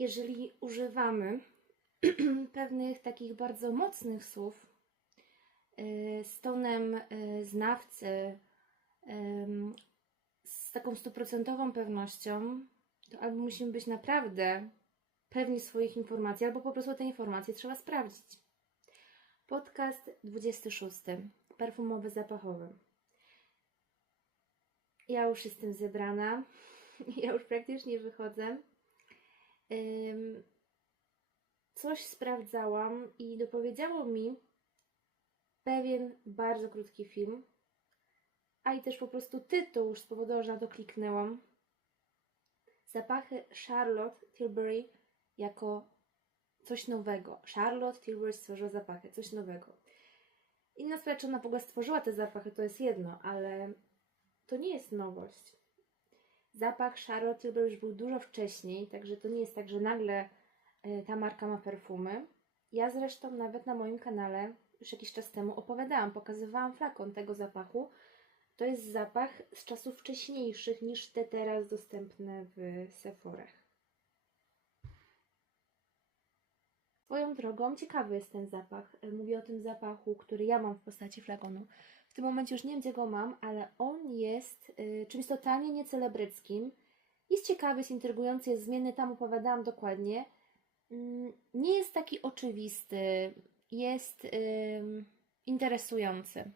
jeżeli używamy pewnych takich bardzo mocnych słów y, z tonem y, znawcy, z taką stuprocentową pewnością, to albo musimy być naprawdę pewni swoich informacji, albo po prostu te informacje trzeba sprawdzić. Podcast 26. Perfumowy, zapachowy. Ja już jestem zebrana. Ja już praktycznie wychodzę. Coś sprawdzałam i dopowiedziało mi pewien bardzo krótki film, a i też po prostu tytuł już spowodował, że na to kliknęłam. Zapachy Charlotte Tilbury jako coś nowego. Charlotte Tilbury stworzyła zapachy, coś nowego. Inna sprawa, czy ona w ogóle stworzyła te zapachy, to jest jedno, ale to nie jest nowość. Zapach Charlotte Tilbury już był dużo wcześniej, także to nie jest tak, że nagle y, ta marka ma perfumy. Ja zresztą nawet na moim kanale już jakiś czas temu opowiadałam, pokazywałam flakon tego zapachu. To jest zapach z czasów wcześniejszych niż te teraz dostępne w Sephorach. Swoją drogą ciekawy jest ten zapach. Y, Mówię o tym zapachu, który ja mam w postaci flakonu. W tym momencie już nie wiem, gdzie go mam, ale on jest y, czymś totalnie niecelebryckim. Jest ciekawy, jest intrygujący, jest zmienny, tam opowiadałam dokładnie. Mm, nie jest taki oczywisty, jest ym, interesujący.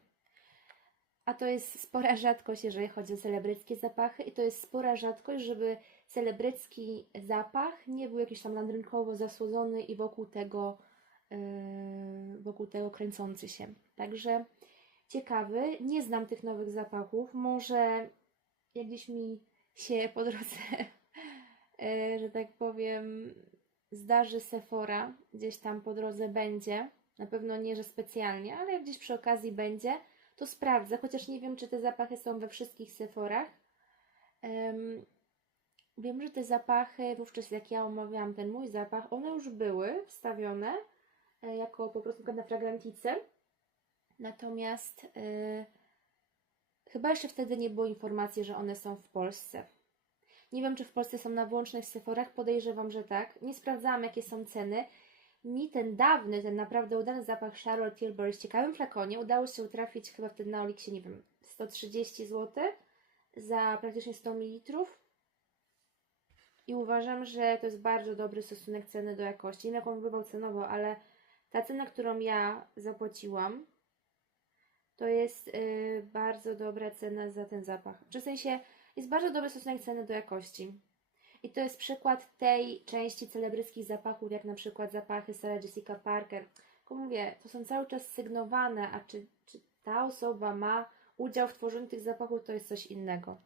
A to jest spora rzadkość, jeżeli chodzi o celebryckie zapachy, i to jest spora rzadkość, żeby celebrycki zapach nie był jakiś tam landrynkowo zasłodzony i wokół tego, yy, wokół tego kręcący się. Także ciekawy. Nie znam tych nowych zapachów. Może jak gdzieś mi się po drodze, e, że tak powiem, zdarzy Sephora, gdzieś tam po drodze będzie. Na pewno nie, że specjalnie, ale jak gdzieś przy okazji będzie, to sprawdzę. Chociaż nie wiem, czy te zapachy są we wszystkich Sephorach. Em, wiem, że te zapachy, wówczas jak ja omawiałam ten mój zapach, one już były wstawione e, jako po prostu na fragrantice. Natomiast y, chyba jeszcze wtedy nie było informacji, że one są w Polsce. Nie wiem, czy w Polsce są na wyłącznych Sephorach, podejrzewam, że tak. Nie sprawdzałam, jakie są ceny. Mi ten dawny, ten naprawdę udany zapach Charlotte Tilbury w ciekawym flakonie udało się utrafić chyba wtedy na Oliksie, nie wiem, 130 zł za praktycznie 100 ml. I uważam, że to jest bardzo dobry stosunek ceny do jakości. Nie wiem, jaką cenowo, ale ta cena, którą ja zapłaciłam, to jest y, bardzo dobra cena za ten zapach. W sensie jest bardzo dobry stosunek ceny do jakości. I to jest przykład tej części celebryckich zapachów, jak na przykład zapachy Sarah Jessica Parker. Tylko mówię, to są cały czas sygnowane, a czy, czy ta osoba ma udział w tworzeniu tych zapachów, to jest coś innego.